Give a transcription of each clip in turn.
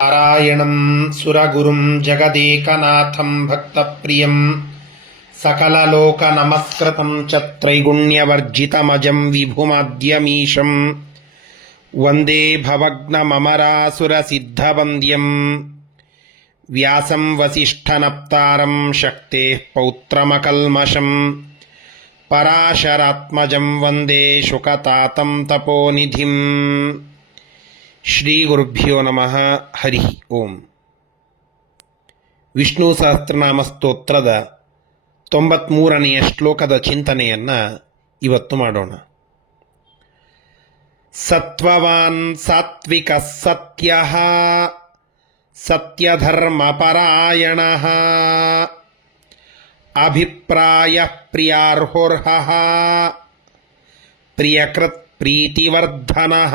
ನಾರಾಯಣಂ ಸುರಗುರುಂ ಜಗದೇಕನಾಥಂ ಭಕ್ತಪ್ರಿಯಂ ಸಕಲಲೋಕನಮಸ್ಕೃತಂ ಚ ತ್ರೈಗುಣ್ಯವರ್ಜಿತಮಜಂ ವಿಭುಮಾದ್ಯಮೀಶಂ ವಂದೇ ಭವಗ್ನಮರಾಸುರಸಿದ್ಧವಂದ್ಯಂ ವ್ಯಾಸಂ ವಸಿಷ್ಠನಪ್ತಾರಂ ಶಕ್ತೇಃ ಪೌತ್ರಮಕಲ್ಮಷಂ ಪರಾಶರಾತ್ಮಜಂ ವಂದೇ ಶುಕತಾತಂ ತಪೋನಿಧಿಂ. ಶ್ರೀ ಗುರುಭ್ಯೋ ನಮಃ. ಹರಿ ಓಂ. ವಿಷ್ಣು ಸಹಸ್ರನಾಮ ಸ್ತೋತ್ರದ 93ನೆಯ ಶ್ಲೋಕದ ಚಿಂತನೆಯನ್ನು ಇವತ್ತು ಮಾಡೋಣ. ಸತ್ವವಾನ್ ಸಾತ್ವಿಕ ಸತ್ಯಃ ಸತ್ಯಧರ್ಮಪರಾಯಣಃ ಅಭಿಪ್ರಾಯ ಪ್ರಿಯಾರ್ಹೋರ್ಹಃ ಪ್ರಿಯಕೃತ್ ಪ್ರೀತಿವರ್ಧನಃ.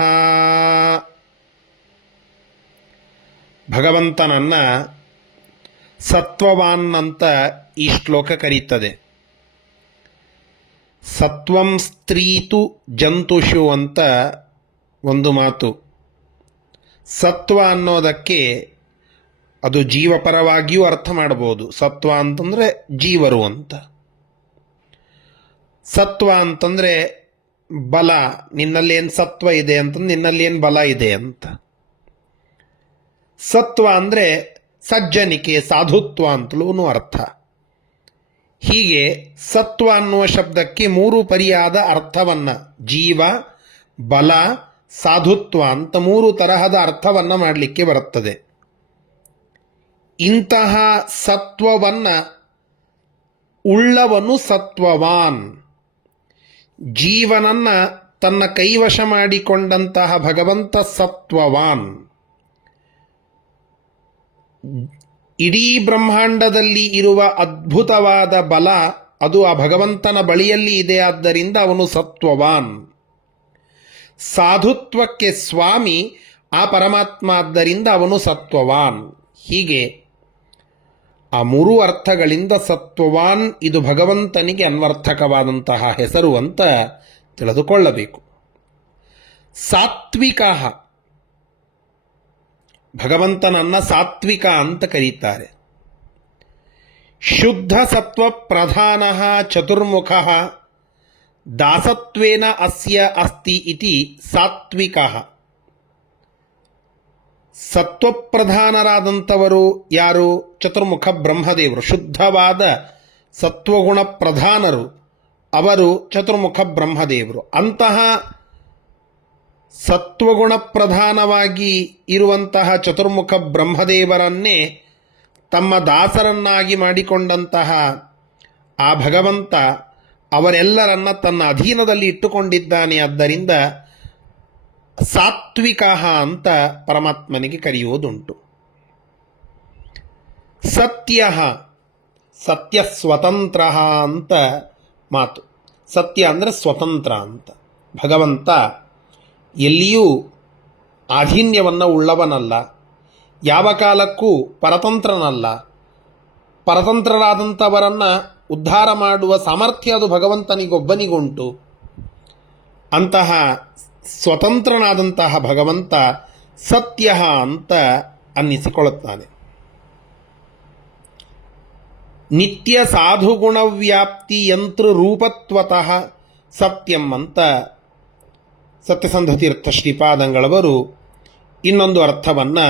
ಭಗವಂತನನ್ನ ಸತ್ವವಾನ್ ಅಂತ ಈ ಶ್ಲೋಕ ಕರೀತದೆ. ಸತ್ವಂ ಸ್ತ್ರೀತು ಜಂತುಷು ಅಂತ ಒಂದು ಮಾತು. ಸತ್ವ ಅನ್ನೋದಕ್ಕೆ ಅದು ಜೀವಪರವಾಗಿಯೂ ಅರ್ಥ ಮಾಡಬಹುದು. ಸತ್ವ ಅಂತಂದರೆ ಜೀವರು ಅಂತ. ಸತ್ವ ಅಂತಂದರೆ ಬಲ, ನಿನ್ನಲ್ಲೇನು ಸತ್ವ ಇದೆ ಅಂತಂದ್ರೆ ನಿನ್ನಲ್ಲೇನು ಬಲ ಇದೆ ಅಂತ. ಸತ್ವ ಅಂದರೆ ಸಜ್ಜನಿಕೆ, ಸಾಧುತ್ವ ಅಂತಲೂ ಅರ್ಥ. ಹೀಗೆ ಸತ್ವ ಅನ್ನುವ ಶಬ್ದಕ್ಕೆ 3 ಪರಿಯಾದ ಅರ್ಥವನ್ನು, ಜೀವ, ಬಲ, ಸಾಧುತ್ವ ಅಂತ 3 ತರಹದ ಅರ್ಥವನ್ನು ಮಾಡಲಿಕ್ಕೆ ಬರುತ್ತದೆ. ಇಂತಹ ಸತ್ವವನ್ನು ಉಳ್ಳವನು ಸತ್ವವಾನ್. ಜೀವನನ್ನು ತನ್ನ ಕೈವಶ ಮಾಡಿಕೊಂಡಂತಹ ಭಗವಂತ ಸತ್ವವಾನ್. ಇಡೀ ಬ್ರಹ್ಮಾಂಡದಲ್ಲಿ ಇರುವ ಅದ್ಭುತವಾದ ಬಲ ಅದು ಆ ಭಗವಂತನ ಬಳಿಯಲ್ಲಿ ಇದೆ. ಆದ್ದರಿಂದ ಅವನು ಸತ್ವವಾನ್. ಸಾಧುತ್ವಕ್ಕೆ ಸ್ವಾಮಿ ಆ ಪರಮಾತ್ಮ, ಆದ್ದರಿಂದ ಅವನು ಸತ್ವವಾನ್. ಹೀಗೆ ಆ 3 ಅರ್ಥಗಳಿಂದ ಸತ್ವವಾನ್ ಇದು ಭಗವಂತನಿಗೆ ಅನ್ವರ್ಥಕವಾದಂತಹ ಹೆಸರು ಅಂತ ತಿಳಿದುಕೊಳ್ಳಬೇಕು. ಸಾತ್ವಿಕ, ಭಗವಂತನನ್ನ ಸಾತ್ವಿಕ ಅಂತ ಕರೀತಾರೆ. ಶುದ್ಧ ಸತ್ವ ಪ್ರಧಾನ ಚತುರ್ಮುಖ ದಾಸತ್ವೇನ ಅಸ್ಯ ಅಸ್ತಿ ಇತಿ ಸಾತ್ವಿಕ. ಸತ್ವಪ್ರಧಾನರಾದಂಥವರು ಯಾರು? ಚತುರ್ಮುಖ ಬ್ರಹ್ಮದೇವರು. ಶುದ್ಧವಾದ ಸತ್ವಗುಣ ಪ್ರಧಾನರು ಅವರು ಚತುರ್ಮುಖ ಬ್ರಹ್ಮದೇವರು. ಅಂತಹ ಸತ್ವಗುಣ ಪ್ರಧಾನವಾಗಿ ಇರುವಂತಹ ಚತುರ್ಮುಖ ಬ್ರಹ್ಮದೇವರನ್ನೇ ತಮ್ಮ ದಾಸರನ್ನಾಗಿ ಮಾಡಿಕೊಂಡಂತಹ ಆ ಭಗವಂತ ಅವರೆಲ್ಲರನ್ನ ತನ್ನ ಅಧೀನದಲ್ಲಿ ಇಟ್ಟುಕೊಂಡಿದ್ದಾನೆ. ಆದ್ದರಿಂದ ಸಾತ್ವಿಕ ಅಂತ ಪರಮಾತ್ಮನಿಗೆ ಕರೆಯುವುದುಂಟು. ಸತ್ಯ, ಸತ್ಯ ಸ್ವತಂತ್ರ ಅಂತ ಮಾತು. ಸತ್ಯ ಅಂದರೆ ಸ್ವತಂತ್ರ ಅಂತ. ಭಗವಂತ ಎಲ್ಲಿಯೂ ಆಧೀನ್ಯವನ್ನು ಉಳ್ಳವನಲ್ಲ, ಯಾವ ಕಾಲಕ್ಕೂ ಪರತಂತ್ರನಲ್ಲ. ಪರತಂತ್ರರಾದಂಥವರನ್ನು ಉದ್ಧಾರ ಮಾಡುವ ಸಾಮರ್ಥ್ಯ ಅದು ಭಗವಂತನಿಗೊಬ್ಬನಿಗುಂಟು. ಅಂತಹ ಸ್ವತಂತ್ರನಾದಂತಹ ಭಗವಂತ ಸತ್ಯ ಅಂತ ಅನ್ನಿಸಿಕೊಳ್ಳುತ್ತಾನೆ. ನಿತ್ಯ ಸಾಧುಗುಣವ್ಯಾಪ್ತಿ ಯಂತ್ರ ರೂಪತ್ವತಃ ಸತ್ಯಂ ಅಂತ ಸತ್ಯಸಂಧತೀರ್ಥ ಶ್ರೀಪಾದಂಗಳವರು ಇನ್ನೊಂದು ಅರ್ಥವನ್ನು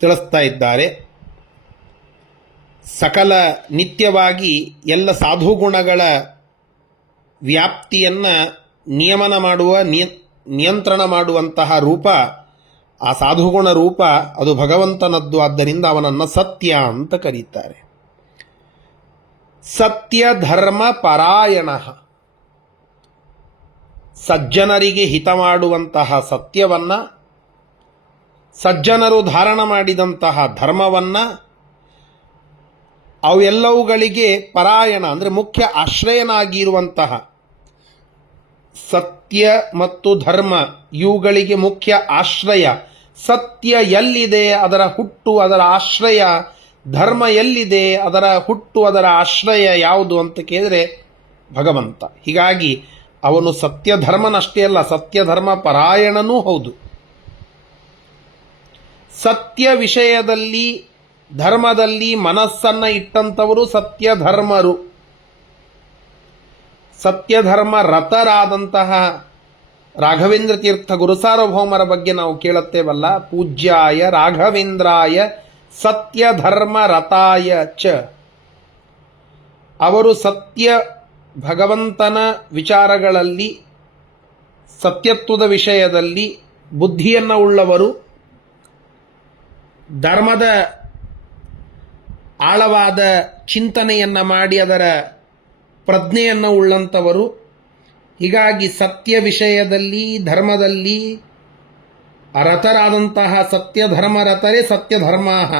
ತಿಳಿಸ್ತಾ ಇದ್ದಾರೆ. ಸಕಲ ನಿತ್ಯವಾಗಿ ಎಲ್ಲ ಸಾಧುಗುಣಗಳ ವ್ಯಾಪ್ತಿಯನ್ನು ನಿಯಮನ ಮಾಡುವ, ನಿಯಂತ್ರಣ ಮಾಡುವಂತಹ ರೂಪ ಆ ಸಾಧುಗುಣ ರೂಪ ಅದು ಭಗವಂತನದ್ದು. ಆದ್ದರಿಂದ ಅವನನ್ನು ಸತ್ಯ ಅಂತ ಕರೀತಾರೆ. ಸತ್ಯ ಧರ್ಮ ಪರಾಯಣ, ಸಜ್ಜನರಿಗೆ ಹಿತ ಮಾಡುವಂತಹ ಸತ್ಯವನ್ನು, ಸಜ್ಜನರು ಧಾರಣ ಮಾಡಿದಂತಹ ಧರ್ಮವನ್ನು, ಅವೆಲ್ಲವುಗಳಿಗೆ ಪರಾಯಣ ಅಂದರೆ ಮುಖ್ಯ ಆಶ್ರಯನಾಗಿರುವಂತಹ ಸತ್ಯ ಮತ್ತು ಧರ್ಮ ಇವುಗಳಿಗೆ ಮುಖ್ಯ ಆಶ್ರಯ. ಸತ್ಯ ಎಲ್ಲಿದೆ ಅದರ ಹುಟ್ಟು, ಅದರ ಆಶ್ರಯ. ಧರ್ಮ ಎಲ್ಲಿದೆ ಅದರ ಹುಟ್ಟು, ಅದರ ಆಶ್ರಯ ಯಾವುದು ಅಂತ ಕೇಳಿದರೆ ಭಗವಂತ. ಹೀಗಾಗಿ ಅವನು ಸತ್ಯಧರ್ಮನಷ್ಟೇ ಅಲ್ಲ, ಸತ್ಯಧರ್ಮ ಪರಾಯಣನೂ ಹೌದು. ಸತ್ಯ ವಿಷಯದಲ್ಲಿ ಧರ್ಮದಲ್ಲಿ ಮನಸ್ಸನ್ನು ಇಟ್ಟಂಥವರು ಸತ್ಯಧರ್ಮರು. ಸತ್ಯಧರ್ಮ ರತರಾದಂತಹ ರಾಘವೇಂದ್ರ ತೀರ್ಥ ಗುರುಸಾರ್ವಭೌಮರ ಬಗ್ಗೆ ನಾವು ಕೇಳುತ್ತೇವಲ್ಲ, ಪೂಜ್ಯಾಯ ರಾಘವೇಂದ್ರಾಯ ಸತ್ಯಧರ್ಮ ರತಾಯ ಚ. ಅವರು ಸತ್ಯ ಭಗವಂತನ ವಿಚಾರಗಳಲ್ಲಿ, ಸತ್ಯತ್ವದ ವಿಷಯದಲ್ಲಿ ಬುದ್ಧಿಯನ್ನು ಉಳ್ಳವರು, ಧರ್ಮದ ಆಳವಾದ ಚಿಂತನೆಯನ್ನು ಮಾಡಿ ಅದರ ಪ್ರಜ್ಞೆಯನ್ನು ಉಳ್ಳಂಥವರು. ಹೀಗಾಗಿ ಸತ್ಯ ವಿಷಯದಲ್ಲಿ ಧರ್ಮದಲ್ಲಿ ರತರಾದಂತಹ ಸತ್ಯಧರ್ಮರತರೇ ಸತ್ಯಧರ್ಮಾಹ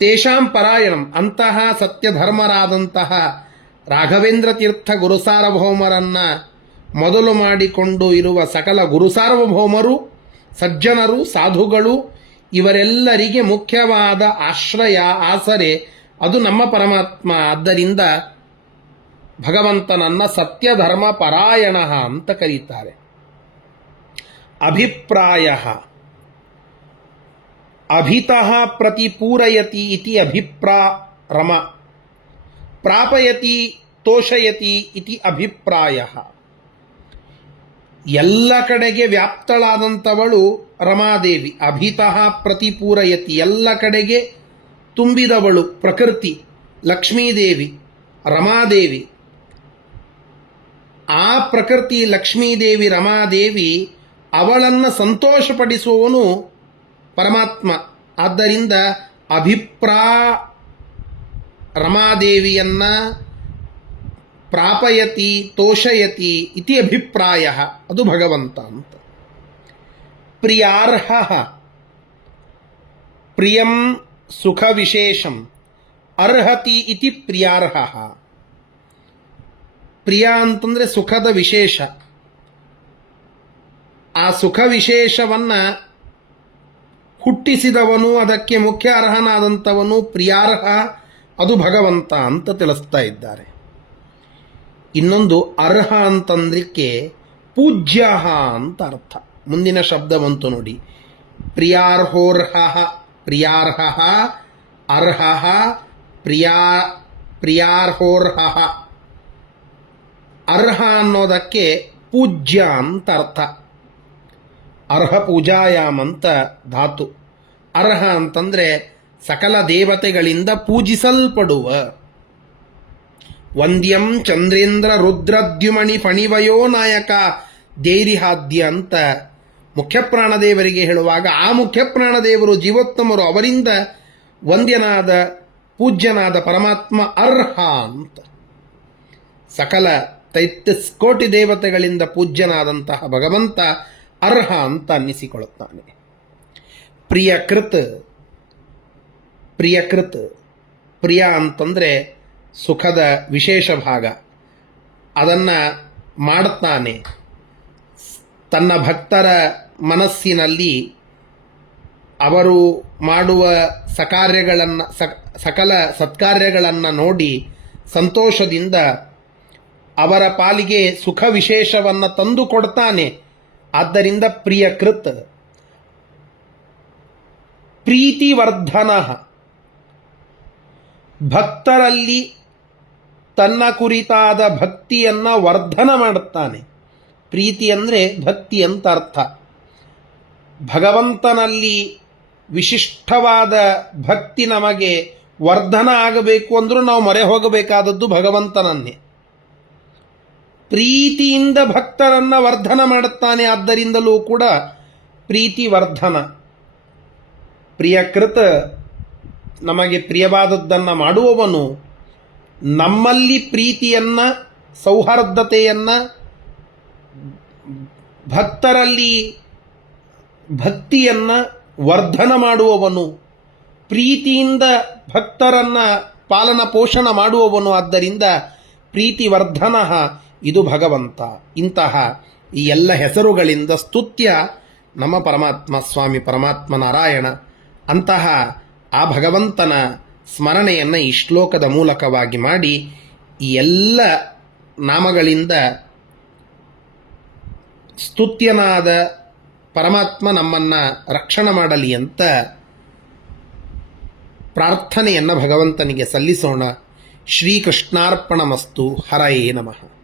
ತೇಷಾಂ ಪರಾಯಣಂ. ಅಂತಹ ಸತ್ಯಧರ್ಮರಾದಂತಹ ರಾಘವೇಂದ್ರ ತೀರ್ಥ ಗುರುಸಾರ್ವಭೌಮರನ್ನು ಮೊದಲು ಮಾಡಿಕೊಂಡು ಇರುವ ಸಕಲ ಗುರುಸಾರ್ವಭೌಮರು, ಸಜ್ಜನರು, ಸಾಧುಗಳು, ಇವರೆಲ್ಲರಿಗೆ ಮುಖ್ಯವಾದ ಆಶ್ರಯ, ಆಸರೆ ಅದು ನಮ್ಮ ಪರಮಾತ್ಮ. ಆದ್ದರಿಂದ ಭಗವಂತನನ್ನ ಸತ್ಯಧರ್ಮ ಪರಾಯಣ ಅಂತ ಕರೀತಾರೆ. ಅಭಿಪ್ರಾಯ ಅಭಿತಃ ಪ್ರತಿಪೂರಯತಿ ಇತಿ ಅಭಿಪ್ರಾರಮ, ಪ್ರಾಪಯತಿ ತೋಷಯತಿ ಇತಿ ಅಭಿಪ್ರಾಯ. ಎಲ್ಲ ಕಡೆಗೆ ವ್ಯಾಪ್ತಳಾದಂಥವಳು ರಮಾದೇವಿ. ಅಭಿತಃ ಪ್ರತಿಪೂರಯತಿ, ಎಲ್ಲ ಕಡೆಗೆ ತುಂಬಿದವಳು ಪ್ರಕೃತಿ ಲಕ್ಷ್ಮೀದೇವಿ, ರಮಾದೇವಿ. ಆ ಪ್ರಕೃತಿ ಲಕ್ಷ್ಮೀದೇವಿ, ರಮಾದೇವಿ, ಅವಳನ್ನು ಸಂತೋಷಪಡಿಸುವವನು ಪರಮಾತ್ಮ. ಆದ್ದರಿಂದ ರಮಾದೇವಿಯನ್ನ ಪ್ರಾಪಯತಿ ತೋಷಯತಿ ಇತಿ ಅಭಿಪ್ರಾಯ, ಅದು ಭಗವಂತ ಅಂತ. ಪ್ರಿಯಾರ್ಹ, ಪ್ರಿಯಂ ಸುಖ ವಿಶೇಷಂ ಅರ್ಹತಿ ಇತಿ ಪ್ರಿಯಾರ್ಹ. ಪ್ರಿಯ ಅಂತಂದರೆ ಸುಖದ ವಿಶೇಷ. ಆ ಸುಖ ವಿಶೇಷವನ್ನು ಹುಟ್ಟಿಸಿದವನು, ಅದಕ್ಕೆ ಮುಖ್ಯ ಅರ್ಹನಾದಂಥವನು ಪ್ರಿಯಾರ್ಹ, ಅದು ಭಗವಂತ ಅಂತ ತಿಳಿಸ್ತಾ ಇದ್ದಾರೆ. ಇನ್ನೊಂದು ಅರ್ಹ ಅಂತಂದ್ರಿಕ್ಕೆ ಪೂಜ್ಯ ಅಂತ ಅರ್ಥ. ಮುಂದಿನ ಶಬ್ದ ಬಂತು ನೋಡಿ, ಪ್ರಿಯಾರ್ಹೋರ್ಹ, ಪ್ರಿಯಾರ್ಹ, ಅರ್ಹ, ಪ್ರಿಯಾರ್ಹೋರ್ಹ. ಅರ್ಹ ಅನ್ನೋದಕ್ಕೆ ಪೂಜ್ಯ ಅಂತ ಅರ್ಥ. ಅರ್ಹ ಪೂಜಾಯಾಮ್ ಅಂತ ಧಾತು. ಅರ್ಹ ಅಂತಂದರೆ ಸಕಲ ದೇವತೆಗಳಿಂದ ಪೂಜಿಸಲ್ಪಡುವ. ವಂದ್ಯಂ ಚಂದ್ರೇಂದ್ರ ರುದ್ರದ್ಯುಮಣಿ ಫಣಿವಯೋ ನಾಯಕ ದೇರಿಹಾದ್ಯ ಅಂತ ಮುಖ್ಯಪ್ರಾಣದೇವರಿಗೆ ಹೇಳುವಾಗ, ಆ ಮುಖ್ಯಪ್ರಾಣದೇವರು ಜೀವೋತ್ತಮರು, ಅವರಿಂದ ವಂದ್ಯನಾದ ಪೂಜ್ಯನಾದ ಪರಮಾತ್ಮ ಅರ್ಹ ಅಂತ. ಸಕಲ 33 ಕೋಟಿ ದೇವತೆಗಳಿಂದ ಪೂಜ್ಯನಾದಂತಹ ಭಗವಂತ ಅರ್ಹ ಅಂತ ಅನ್ನಿಸಿಕೊಳ್ಳುತ್ತಾನೆ. ಪ್ರಿಯಕೃತ್, ಪ್ರಿಯ ಅಂತಂದರೆ ಸುಖದ ವಿಶೇಷ ಭಾಗ, ಅದನ್ನು ಮಾಡುತ್ತಾನೆ. ತನ್ನ ಭಕ್ತರ ಮನಸ್ಸಿನಲ್ಲಿ ಅವರು ಮಾಡುವ ಸಕಲ ಸತ್ಕಾರ್ಯಗಳನ್ನು ನೋಡಿ ಸಂತೋಷದಿಂದ ಅವರ ಪಾಲಿಗೆ ಸುಖ ವಿಶೇಷವನ್ನು ತಂದು ಕೊಡ್ತಾನೆ. ಆದ್ದರಿಂದ ಪ್ರಿಯಕೃತ್. ಪ್ರೀತಿವರ್ಧನ, ಭಕ್ತರಲ್ಲಿ ತನ್ನ ಕುರಿತಾದ ಭಕ್ತಿಯನ್ನು ವರ್ಧನ ಮಾಡುತ್ತಾನೆ. ಪ್ರೀತಿ ಅಂದರೆ ಭಕ್ತಿ ಅಂತ ಅರ್ಥ. ಭಗವಂತನಲ್ಲಿ ವಿಶಿಷ್ಟವಾದ ಭಕ್ತಿ ನಮಗೆ ವರ್ಧನ ಆಗಬೇಕು ಅಂದರೂ ನಾವು ಮೊರೆ ಹೋಗಬೇಕಾದದ್ದು ಭಗವಂತನನ್ನೇ. ಪ್ರೀತಿಯಿಂದ ಭಕ್ತರನ್ನು ವರ್ಧನ ಮಾಡುತ್ತಾನೆ. ಆದ್ದರಿಂದಲೂ ಕೂಡ ಪ್ರೀತಿ ವರ್ಧನ. ಪ್ರಿಯಕೃತ, ನಮಗೆ ಪ್ರಿಯವಾದದ್ದನ್ನು ಮಾಡುವವನು, ನಮ್ಮಲ್ಲಿ ಪ್ರೀತಿಯನ್ನು, ಸೌಹಾರ್ದತೆಯನ್ನು, ಭಕ್ತರಲ್ಲಿ ಭಕ್ತಿಯನ್ನು ವರ್ಧನ ಮಾಡುವವನು, ಪ್ರೀತಿಯಿಂದ ಭಕ್ತರನ್ನು ಪಾಲನ ಪೋಷಣ ಮಾಡುವವನು. ಆದ್ದರಿಂದ ಪ್ರೀತಿವರ್ಧನ, ಇದು ಭಗವಂತ. ಇಂತಹ ಈ ಎಲ್ಲ ಹೆಸರುಗಳಿಂದ ಸ್ತುತ್ಯ ನಮ್ಮ ಪರಮಾತ್ಮ ಸ್ವಾಮಿ ಪರಮಾತ್ಮ ನಾರಾಯಣ. ಅಂತಹ ಆ ಭಗವಂತನ ಸ್ಮರಣೆಯನ್ನು ಈ ಶ್ಲೋಕದ ಮೂಲಕವಾಗಿ ಮಾಡಿ ಈ ಎಲ್ಲ ನಾಮಗಳಿಂದ ಸ್ತುತ್ಯನಾದ ಪರಮಾತ್ಮ ನಮ್ಮನ್ನು ರಕ್ಷಣೆ ಮಾಡಲಿ ಅಂತ ಪ್ರಾರ್ಥನೆಯನ್ನು ಭಗವಂತನಿಗೆ ಸಲ್ಲಿಸೋಣ. ಶ್ರೀಕೃಷ್ಣಾರ್ಪಣಮಸ್ತು. ಹರಯೇ ನಮಃ.